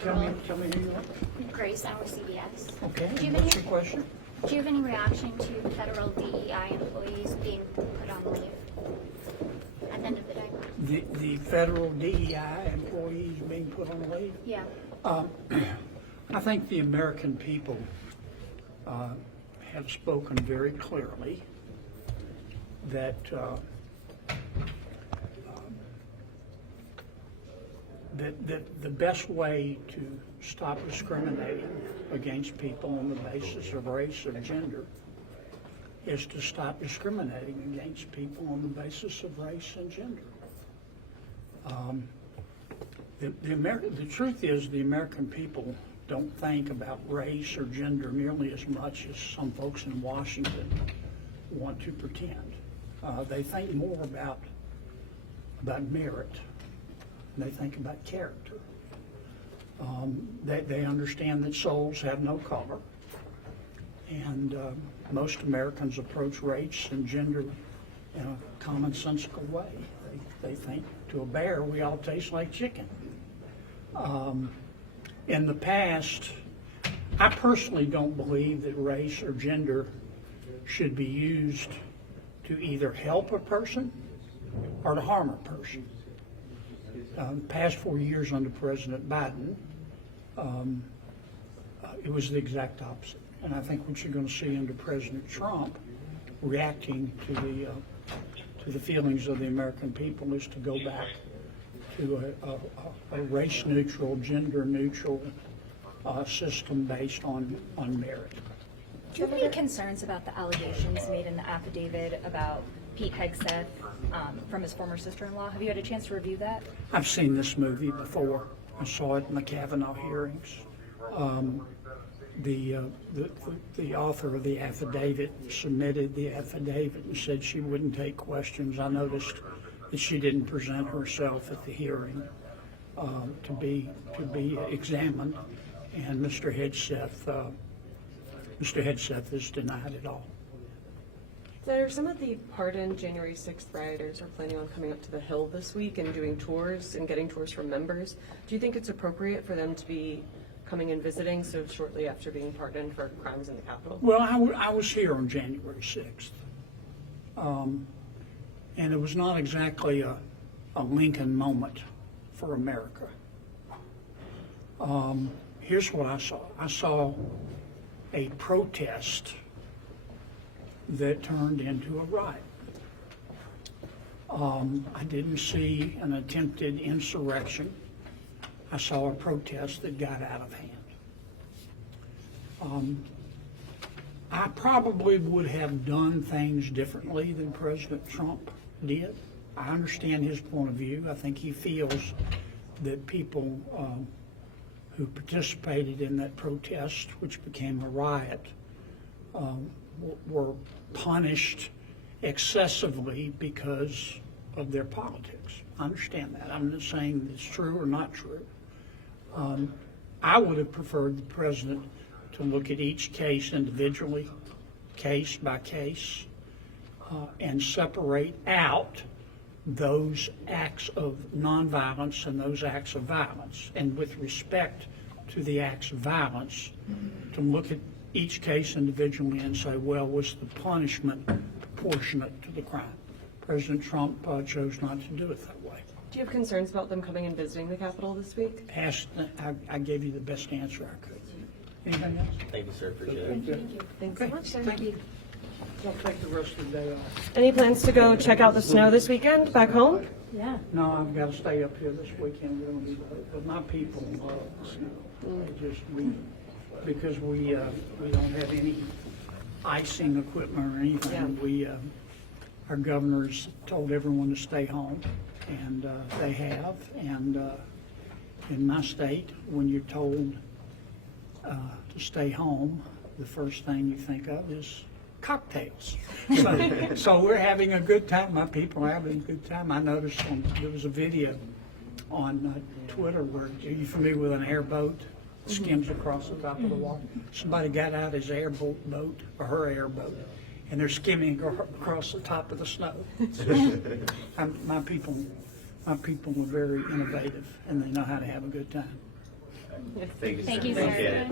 federal. Tell me who you are. Grace, our CBS. Okay, Do you and have what's any, your question? do you have any reaction to federal DEI employees being put on leave at the end of the day? The federal DEI employees being put on leave? Yeah. I think the American people have spoken very clearly that that the best way to stop discriminating against people on the basis of race or gender is to stop discriminating against people on the basis of race and gender. The truth is the American people don't think about race or gender nearly as much as some folks in Washington want to pretend. They think more about merit. They think about character. They understand that souls have no color, and most Americans approach race and gender in a commonsensical way. They think, to a bear, we all taste like chicken. In the past, I personally don't believe that race or gender should be used to either help a person or to harm a person. The past 4 years under President Biden, it was the exact opposite. And I think what you're going to see under President Trump, reacting to the feelings of the American people, is to go back to a race-neutral, gender-neutral system based on merit. Do you have any concerns about the allegations made in the affidavit about Pete Hegseth from his former sister-in-law? Have you had a chance to review that? I've seen this movie before. I saw it in the Kavanaugh hearings. The author of the affidavit submitted the affidavit and said she wouldn't take questions. I noticed that she didn't present herself at the hearing to be examined, and Mr. Hegseth has denied it all. Senator, some of the pardoned January 6th rioters are planning on coming up to the Hill this week and doing tours and getting tours from members. Do you think it's appropriate for them to be coming and visiting so shortly after being pardoned for crimes in the Capitol? Well, I was here on January 6th, and it was not exactly a Lincoln moment for America. Here's what I saw. I saw a protest that turned into a riot. I didn't see an attempted insurrection. I saw a protest that got out of hand. I probably would have done things differently than President Trump did. I understand his point of view. I think he feels that people who participated in that protest, which became a riot, were punished excessively because of their politics. I understand that. I'm not saying it's true or not true. I would have preferred the president to look at each case individually, case by case, and separate out those acts of nonviolence and those acts of violence. And with respect to the acts of violence, to look at each case individually and say, well, was the punishment proportionate to the crime? President Trump chose not to do it that way. Do you have concerns about them coming and visiting the Capitol this week? I gave you the best answer I could. Anything else? Thank you, sir. Appreciate it. Thank you. Thanks so much, sir. Thank you. I'll take the rest of the day off. Any plans to go check out the snow this weekend back home? Yeah. No, I've got to stay up here this weekend. We're going to be late. But my people love the snow. Because we don't have any icing equipment or anything. Yeah. Our governor's told everyone to stay home, and they have. And in my state, when you're told to stay home, the first thing you think of is cocktails. So we're having a good time. My people are having a good time. I noticed there was a video on Twitter where, are you familiar with an airboat? Skims across the top of the water. Somebody got out his boat or her airboat, and they're skimming across the top of the snow. My people are very innovative, and they know how to have a good time. Thank you, Thank sir. you, sir. Appreciate it.